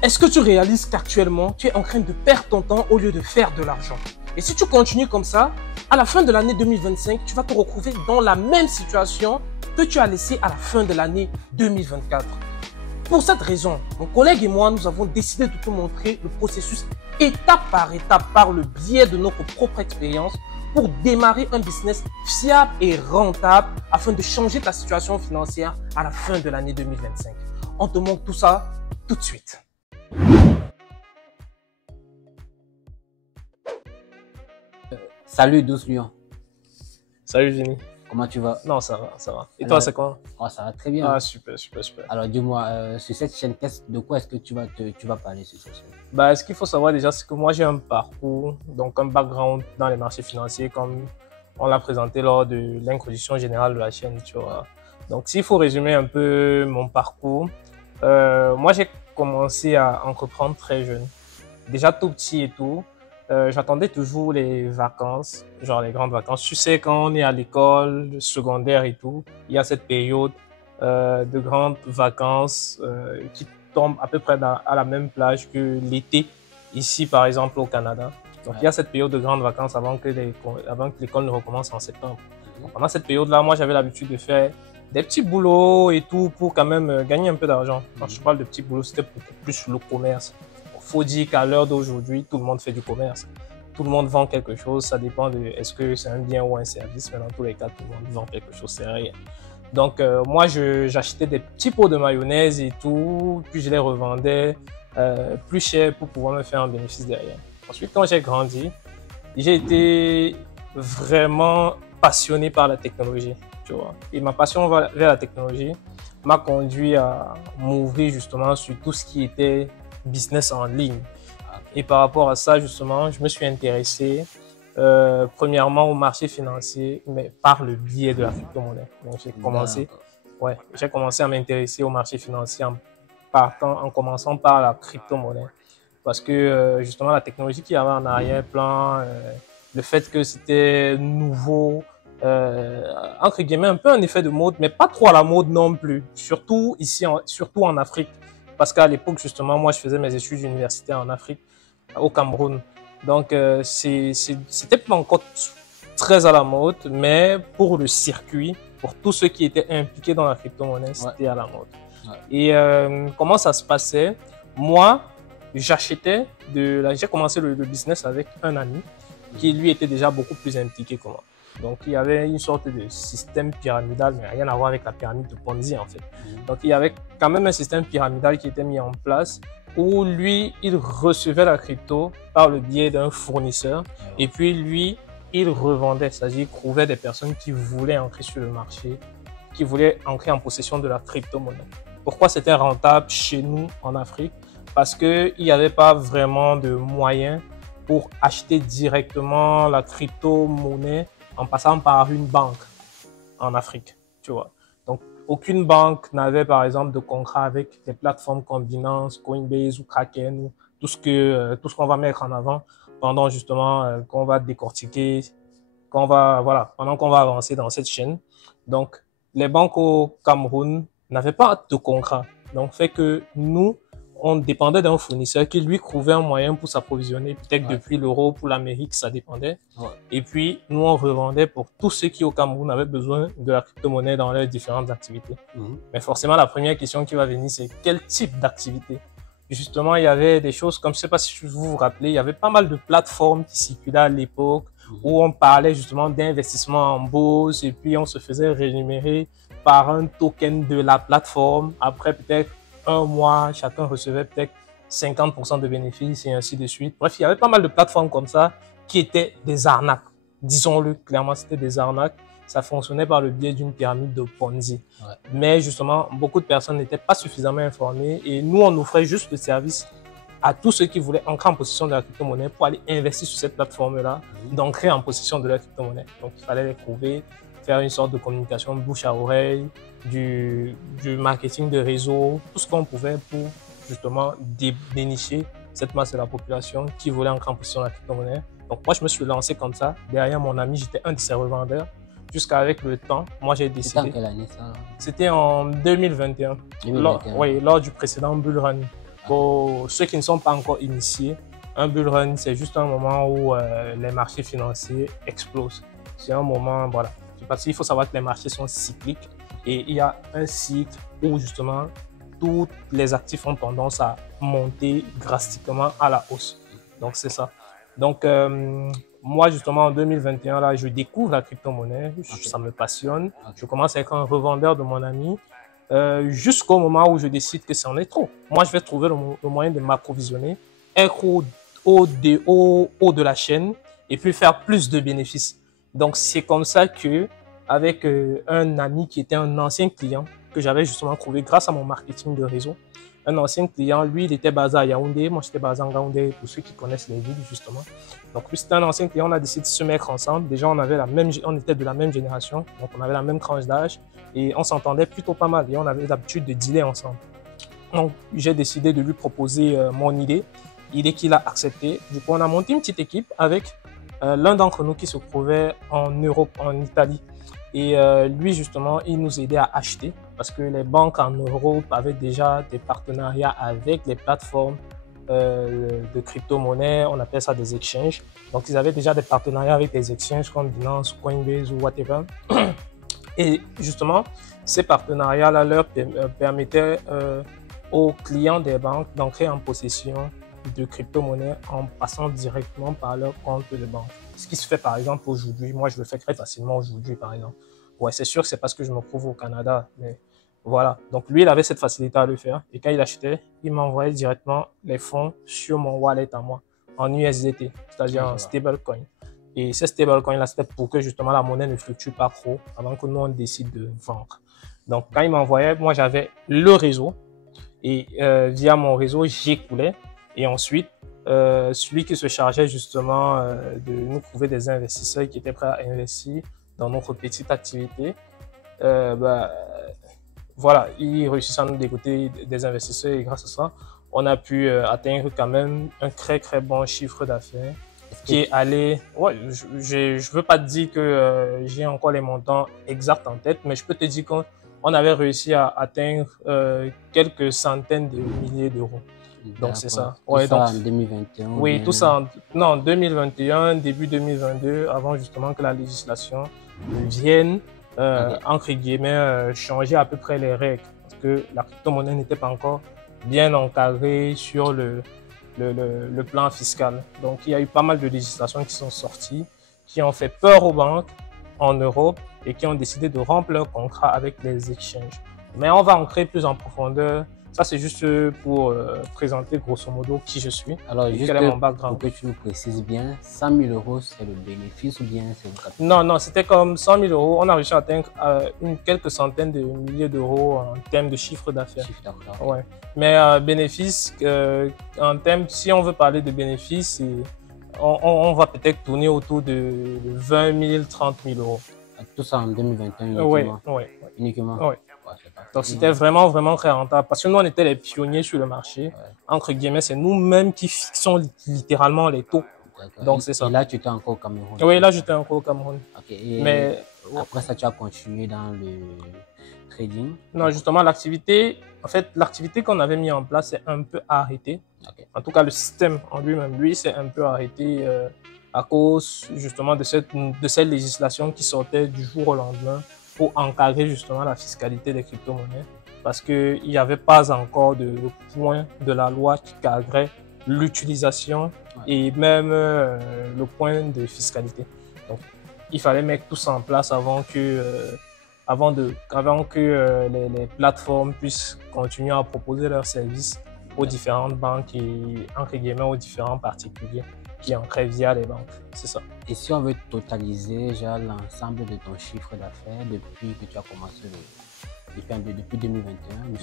Est-ce que tu réalises qu'actuellement, tu es en train de perdre ton temps au lieu de faire de l'argent? Et si tu continues comme ça, à la fin de l'année 2025, tu vas te retrouver dans la même situation que tu as laissée à la fin de l'année 2024. Pour cette raison, mon collègue et moi, nous avons décidé de te montrer le processus étape par le biais de notre propre expérience pour démarrer un business fiable et rentable afin de changer ta situation financière à la fin de l'année 2025. On te montre tout ça tout de suite. Salut Douce Lion, Salut Jenny. comment tu vas? Non, ça va, ça va. Et Alors, toi, c'est quoi? Oh, ça va très bien. Ah, super. Alors dis-moi, sur cette chaîne, de quoi est-ce que tu vas parler sur cette chaîne? Bah, ce qu'il faut savoir déjà, c'est que moi, j'ai un parcours, donc un background dans les marchés financiers, comme on l'a présenté lors de l'introduction générale de la chaîne, tu vois. Donc, s'il faut résumer un peu mon parcours, moi, j'ai commencé à entreprendre très jeune. Déjà tout petit et tout. J'attendais toujours les vacances, genre les grandes vacances. Tu sais, quand on est à l'école secondaire et tout, il y a cette période de grandes vacances qui tombe à peu près à la même plage que l'été, ici par exemple au Canada. Donc il y a cette période de grandes vacances avant que l'école ne recommence en septembre. Donc, pendant cette période-là, moi j'avais l'habitude de faire des petits boulots et tout pour quand même gagner un peu d'argent. Quand je parle de petits boulots, c'était beaucoup plus le commerce. Faut dire qu'à l'heure d'aujourd'hui, tout le monde fait du commerce. Tout le monde vend quelque chose, ça dépend de est-ce que c'est un bien ou un service, mais dans tous les cas, tout le monde vend quelque chose, c'est rien. Donc moi, j'achetais des petits pots de mayonnaise et tout, puis je les revendais plus cher pour pouvoir me faire un bénéfice derrière. Ensuite, quand j'ai grandi, j'ai été vraiment passionné par la technologie, tu vois. Et ma passion vers la technologie m'a conduit à m'ouvrir justement sur tout ce qui était business en ligne. Et par rapport à ça, justement, je me suis intéressé premièrement au marché financier, mais par le biais de la crypto-monnaie. Donc, j'ai commencé à m'intéresser au marché financier en commençant par la crypto-monnaie. Parce que justement, la technologie qu'il y avait en arrière-plan, le fait que c'était nouveau, entre guillemets, un peu un effet de mode, mais pas trop à la mode non plus. Surtout ici, surtout en Afrique. Parce qu'à l'époque, justement, moi, je faisais mes études universitaires en Afrique, au Cameroun. Donc, c'était pas encore très à la mode, mais pour le circuit, pour tous ceux qui étaient impliqués dans la crypto-monnaie, c'était à la mode. Ouais. Et comment ça se passait? Moi, j'ai commencé le business avec un ami qui, lui, était déjà beaucoup plus impliqué que moi. Donc, il y avait une sorte de système pyramidal, mais rien à voir avec la pyramide de Ponzi, en fait. Donc, il y avait quand même un système pyramidal qui était mis en place où lui, il recevait la crypto par le biais d'un fournisseur et puis lui, il revendait, c'est-à-dire il trouvait des personnes qui voulaient entrer sur le marché, qui voulaient entrer en possession de la crypto-monnaie. Pourquoi c'était rentable chez nous en Afrique? Parce qu'il n'y avait pas vraiment de moyens pour acheter directement la crypto-monnaie en passant par une banque en Afrique, tu vois. Donc, aucune banque n'avait, par exemple, de contrat avec des plateformes comme Binance, Coinbase ou Kraken, ou tout ce qu'on va mettre en avant pendant justement qu'on va décortiquer, pendant qu'on va avancer dans cette chaîne. Donc, les banques au Cameroun n'avaient pas de contrat. Donc, fait que nous, on dépendait d'un fournisseur qui lui trouvait un moyen pour s'approvisionner, peut-être depuis l'euro, pour l'Amérique, ça dépendait. Et puis, nous, on revendait pour tous ceux qui au Cameroun avaient besoin de la crypto-monnaie dans leurs différentes activités. Mais forcément, la première question qui va venir, c'est quel type d'activité? Justement, il y avait des choses comme, je sais pas si vous vous rappelez, il y avait pas mal de plateformes qui circulaient à l'époque où on parlait justement d'investissement en bourse et puis on se faisait rémunérer par un token de la plateforme. Après, peut-être un mois, chacun recevait peut-être 50% de bénéfices et ainsi de suite. Bref, il y avait pas mal de plateformes comme ça qui étaient des arnaques. Disons-le clairement, c'était des arnaques. Ça fonctionnait par le biais d'une pyramide de Ponzi. Mais justement, beaucoup de personnes n'étaient pas suffisamment informées et nous, on offrait juste le service à tous ceux qui voulaient entrer en possession de la crypto-monnaie pour aller investir sur cette plateforme-là, d'entrer en possession de la crypto-monnaie. Donc, il fallait les trouver, faire une sorte de communication bouche à oreille, du marketing de réseau, tout ce qu'on pouvait pour justement dénicher cette masse de la population qui voulait entrer en possession de la crypto-monnaie. Donc moi, je me suis lancé comme ça. Derrière mon ami, j'étais un de ses revendeurs. Jusqu'avec le temps, moi j'ai décidé. C'était en quelle année ça? C'était en 2021. 2021. Lors du précédent bull run. Pour ceux qui ne sont pas encore initiés, un bull run, c'est juste un moment où les marchés financiers explosent. C'est un moment, voilà. Parce qu'il faut savoir que les marchés sont cycliques et il y a un cycle où justement tous les actifs ont tendance à monter drastiquement à la hausse. Donc, c'est ça. Donc, moi, justement, en 2021, là, je découvre la crypto-monnaie. Ça me passionne. Je commence à être un revendeur de mon ami jusqu'au moment où je décide que c'en est trop. Moi, je vais trouver le moyen de m'approvisionner, être haut de la chaîne et puis faire plus de bénéfices. Donc, c'est comme ça que, avec un ami qui était un ancien client que j'avais justement trouvé grâce à mon marketing de réseau, un ancien client, lui, il était basé à Yaoundé, moi, j'étais basé en Yaoundé, pour ceux qui connaissent les villes, justement. Donc, lui, c'était un ancien client, on a décidé de se mettre ensemble. Déjà, on était de la même génération, donc on avait la même tranche d'âge et on s'entendait plutôt pas mal et on avait l'habitude de dealer ensemble. Donc, j'ai décidé de lui proposer mon idée qu'il a acceptée. Du coup, on a monté une petite équipe avec l'un d'entre nous qui se trouvait en Europe, en Italie. Et lui, justement, il nous aidait à acheter parce que les banques en Europe avaient déjà des partenariats avec les plateformes de crypto-monnaie, on appelle ça des exchanges. Donc, ils avaient déjà des partenariats avec des exchanges comme Binance, Coinbase ou whatever. Et justement, ces partenariats-là leur permettaient aux clients des banques d'entrer en possession de crypto-monnaies en passant directement par leur compte de banque. Ce qui se fait par exemple aujourd'hui, moi je le fais très facilement aujourd'hui par exemple. Ouais, c'est sûr que c'est parce que je me trouve au Canada, mais voilà. Donc lui, il avait cette facilité à le faire et quand il achetait, il m'envoyait directement les fonds sur mon wallet à moi en USDT, c'est-à-dire en stablecoin. Et ces stablecoins-là, c'était pour que justement la monnaie ne fluctue pas trop avant que nous on décide de vendre. Donc quand il m'envoyait, moi j'avais le réseau et via mon réseau, j'écoulais. Et ensuite, celui qui se chargeait justement de nous trouver des investisseurs qui étaient prêts à investir dans notre petite activité, voilà, il réussissait à nous dégoter des investisseurs et grâce à ça, on a pu atteindre quand même un très très bon chiffre d'affaires qui est allé, ouais, je veux pas te dire que j'ai encore les montants exacts en tête, mais je peux te dire qu'on avait réussi à atteindre quelques centaines de milliers d'euros. Donc c'est ça. Ouais, tout ça en 2021. Oui, tout ça en 2021, début 2022, avant justement que la législation vienne, entre guillemets, changer à peu près les règles. Parce que la crypto-monnaie n'était pas encore bien encadrée sur le plan fiscal. Donc il y a eu pas mal de législations qui sont sorties, qui ont fait peur aux banques en Europe et qui ont décidé de rompre leur contrat avec les exchanges. Mais on va entrer plus en profondeur. Ça, c'est juste pour présenter grosso modo qui je suis. Alors, juste quel est mon background. pour que tu nous précises bien, 100 000 euros, c'est le bénéfice ou bien c'est le capital? Non, non, c'était comme 100 000 euros. On a réussi à atteindre quelques centaines de milliers d'euros en termes de chiffre d'affaires. Ouais. Mais bénéfice, en termes, si on veut parler de bénéfice, on va peut-être tourner autour de 20 000, 30 000 euros. Tout ça en 2021 uniquement? Oui. Uniquement? Oui. Donc, c'était vraiment, vraiment très rentable. Parce que nous, on était les pionniers sur le marché. Entre guillemets, c'est nous-mêmes qui fixons littéralement les taux. Donc, c'est ça. Et là, tu étais encore au Cameroun? Oui, là, j'étais encore au Cameroun. Mais après ça, tu as continué dans le trading? Non, justement, l'activité qu'on avait mis en place est un peu arrêtée. En tout cas, le système en lui-même, lui, c'est un peu arrêté à cause justement de cette législation qui sortait du jour au lendemain pour encadrer justement la fiscalité des crypto-monnaies parce qu'il n'y avait pas encore de point de la loi qui cadrait l'utilisation et même le point de fiscalité. Donc, il fallait mettre tout ça en place avant que les plateformes puissent continuer à proposer leurs services aux différentes banques et entre guillemets aux différents particuliers qui entraient via les banques. C'est ça. Et si on veut totaliser l'ensemble de ton chiffre d'affaires depuis que tu as commencé depuis 2021,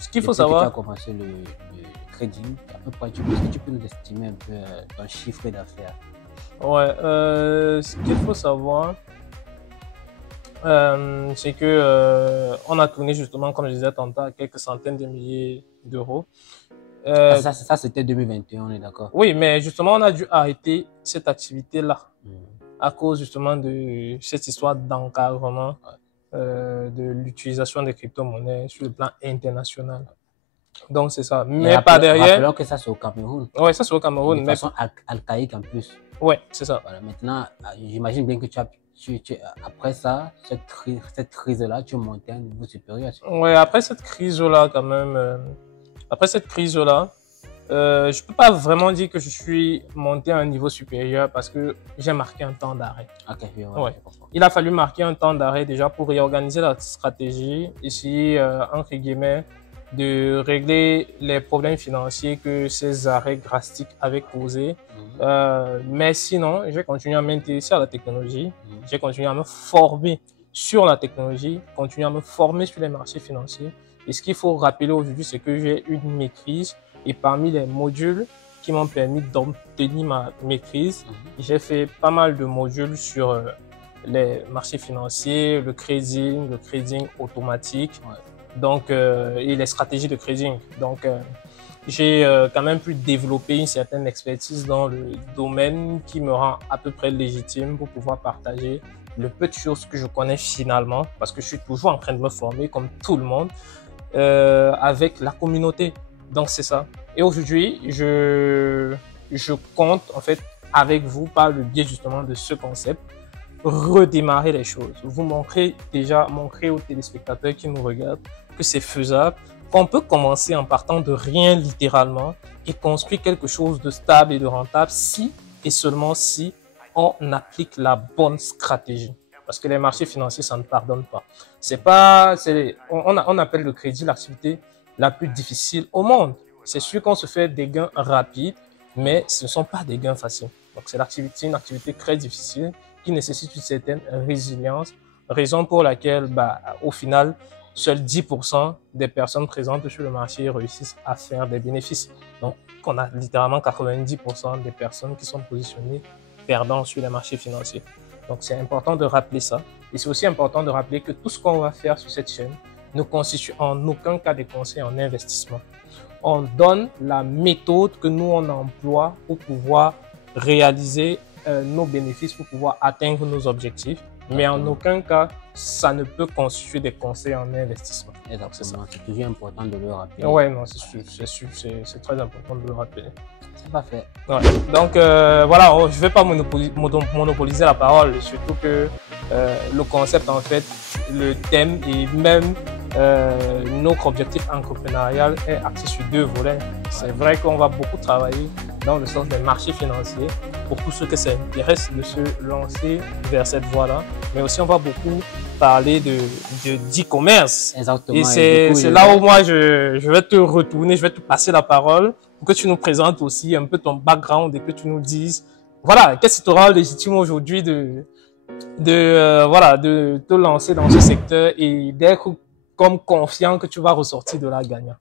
ce qu'il faut savoir, que tu as commencé le trading, à peu près, tu peux nous estimer un peu ton chiffre d'affaires? Ouais, ce qu'il faut savoir, c'est que on a tourné justement, comme je disais tantôt, à quelques centaines de milliers d'euros. Ça c'était 2021, on est d'accord? Oui, mais justement, on a dû arrêter cette activité-là à cause justement de cette histoire d'encadrement de l'utilisation des crypto-monnaies sur le plan international. Donc, c'est ça. Mais pas derrière. Rappelons que ça, c'est au Cameroun. Ouais, ça, c'est au Cameroun. De façon archaïque en plus. Ouais, c'est ça. Voilà, maintenant, j'imagine bien que après ça, cette crise-là, tu es monté à un niveau supérieur. Ouais, après cette crise-là, quand même, après cette crise-là, je peux pas vraiment dire que je suis monté à un niveau supérieur parce que j'ai marqué un temps d'arrêt. Ok, ouais. Il a fallu marquer un temps d'arrêt déjà pour réorganiser la stratégie, essayer, entre guillemets, de régler les problèmes financiers que ces arrêts drastiques avaient causés. Mais sinon, j'ai continué à m'intéresser à la technologie, j'ai continué à me former sur la technologie, continuer à me former sur les marchés financiers. Et ce qu'il faut rappeler aujourd'hui, c'est que j'ai une maîtrise. Et parmi les modules qui m'ont permis d'obtenir ma maîtrise, j'ai fait pas mal de modules sur les marchés financiers, le trading automatique, donc, et les stratégies de trading. Donc, j'ai quand même pu développer une certaine expertise dans le domaine qui me rend à peu près légitime pour pouvoir partager le peu de choses que je connais finalement, parce que je suis toujours en train de me former comme tout le monde, avec la communauté. Donc, c'est ça. Et aujourd'hui, je compte, en fait, avec vous, par le biais justement de ce concept, redémarrer les choses. Vous montrer aux téléspectateurs qui nous regardent que c'est faisable, qu'on peut commencer en partant de rien littéralement et construire quelque chose de stable et de rentable si et seulement si on applique la bonne stratégie. Parce que les marchés financiers, ça ne pardonne pas. On appelle le crédit l'activité la plus difficile au monde. C'est sûr qu'on se fait des gains rapides, mais ce ne sont pas des gains faciles. Donc, c'est une activité très difficile qui nécessite une certaine résilience, raison pour laquelle, au final, seuls 10% des personnes présentes sur le marché réussissent à faire des bénéfices. Donc, on a littéralement 90% des personnes qui sont positionnées perdants sur les marchés financiers. Donc, c'est important de rappeler ça. Et c'est aussi important de rappeler que tout ce qu'on va faire sur cette chaîne ne constitue en aucun cas des conseils en investissement. On donne la méthode que nous, on emploie pour pouvoir réaliser nos bénéfices, pour pouvoir atteindre nos objectifs. Mais en aucun cas, ça ne peut constituer des conseils en investissement. Exactement, c'est toujours important de le rappeler. Ouais, non, c'est très important de le rappeler. C'est parfait. Ouais. Donc, voilà, je ne vais pas monopoliser la parole, surtout que le concept, en fait, le thème et même notre objectif entrepreneurial est axé sur deux volets. C'est vrai qu'on va beaucoup travailler dans le sens des marchés financiers pour tous ceux que ça intéresse de se lancer vers cette voie-là. Mais aussi, on va beaucoup parler d'e-commerce. Exactement. Et c'est là où moi, je vais te retourner, je vais te passer la parole pour que tu nous présentes aussi un peu ton background et que tu nous dises, voilà, qu'est-ce qui te rend légitime aujourd'hui de te lancer dans ce secteur et d'être comme confiant que tu vas ressortir de là gagnant.